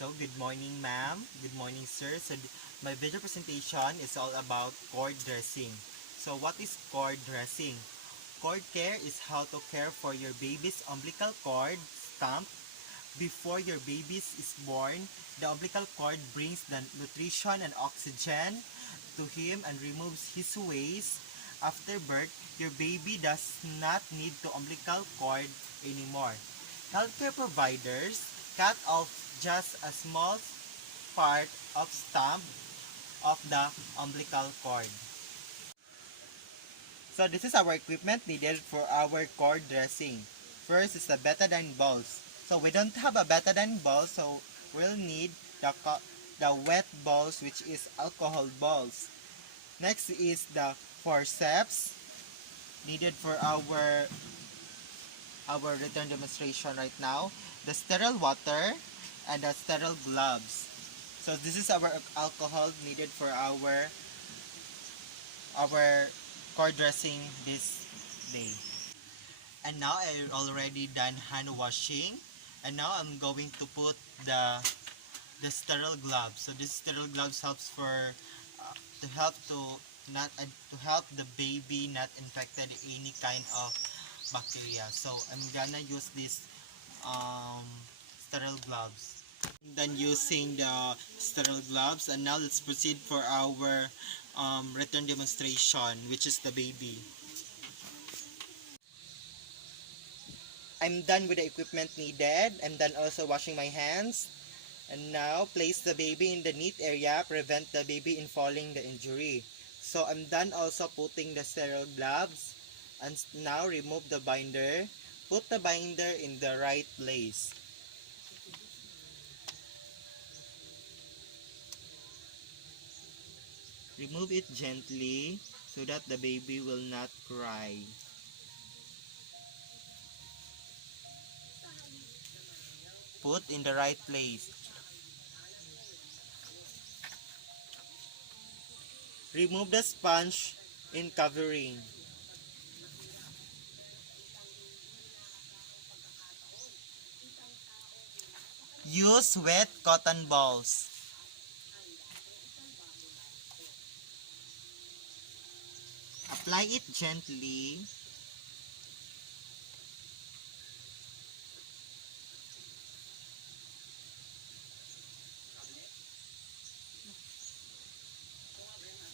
So, good morning, ma'am. Good morning, sir. My video presentation is all about cord dressing. So, what is cord dressing? Cord care is how to care for your baby's umbilical cord stump. Before your baby is born, the umbilical cord brings the nutrition and oxygen to him and removes his waste. After birth, your baby does not need the umbilical cord anymore. Healthcare providers cut off just a small part of stump of the umbilical cord. So this is our equipment needed for our cord dressing. First is the betadine balls. So we don't have a betadine ball, so we'll need the wet balls, which is alcohol balls. Next is the forceps needed for our return demonstration right now. The sterile water and the sterile gloves. So this is our alcohol needed for our cord dressing this day. And now I already done hand washing, and now I'm going to put the sterile gloves. So this sterile gloves helps for to help to not to help the baby not infected any kind of bacteria. So I'm gonna use this um, sterile gloves. Then using the sterile gloves, and now let's proceed for our return demonstration, which is the baby. I'm done with the equipment needed. I'm done also washing my hands. And now place the baby in the neat area, prevent the baby in falling the injury. So I'm done also putting the sterile gloves. And now remove the binder. Put the binder in the right place. Remove it gently so that the baby will not cry. Put in the right place. Remove the sponge in covering. Use wet cotton balls. Apply it gently.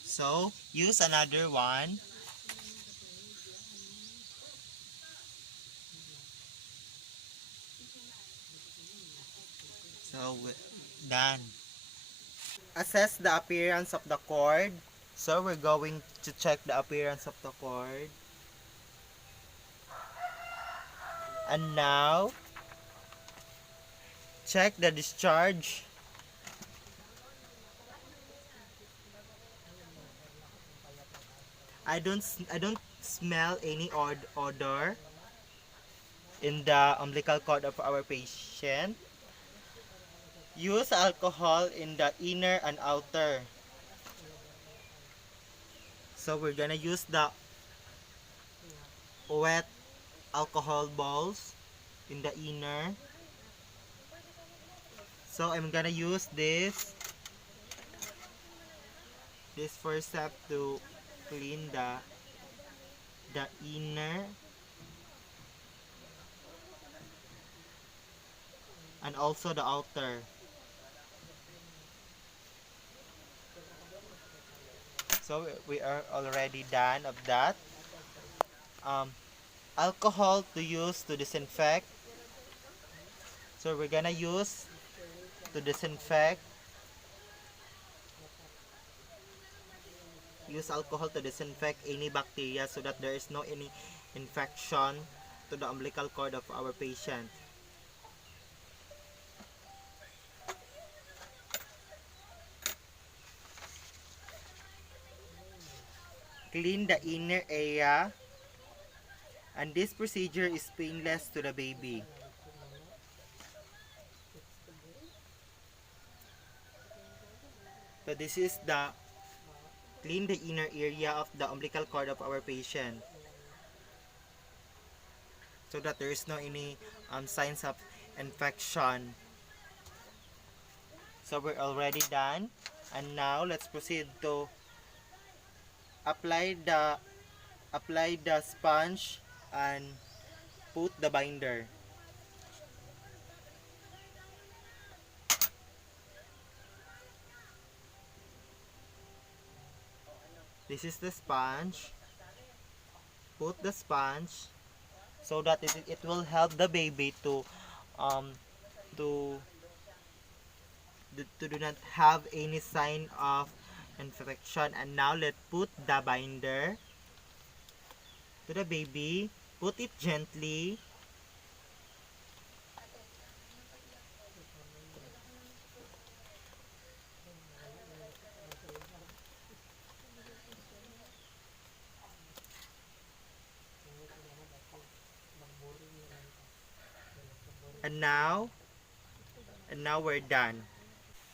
So, use another one. So, done. Assess the appearance of the cord. So, we're going to check the appearance of the cord. And now, check the discharge. I don't smell any odor in the umbilical cord of our patient. Use alcohol in the inner and outer. So we're gonna use the wet alcohol balls in the inner. So I'm gonna use this first step to clean the inner and also the outer. So we are already done of that. Um, Alcohol to use to disinfect. So we're gonna use to disinfect. Use alcohol to disinfect any bacteria so that there is no any infection to the umbilical cord of our patient. Clean the inner area, and this procedure is painless to the baby. So this is the clean the inner area of the umbilical cord of our patient so that there is no any signs of infection. So we're already done. And now let's proceed to apply the apply the sponge and put the binder. This is the sponge. Put the sponge so that it will help the baby um to to do not have any sign of infection. And now let's put the binder to the baby. Put it gently. And now we're done.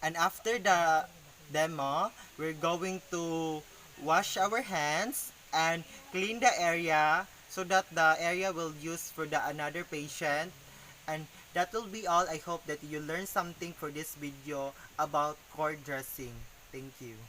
And after the demo, we're going to wash our hands and clean the area so that the area will use for the another patient. And that will be all. I hope that you learned something for this video about cord dressing. Thank you.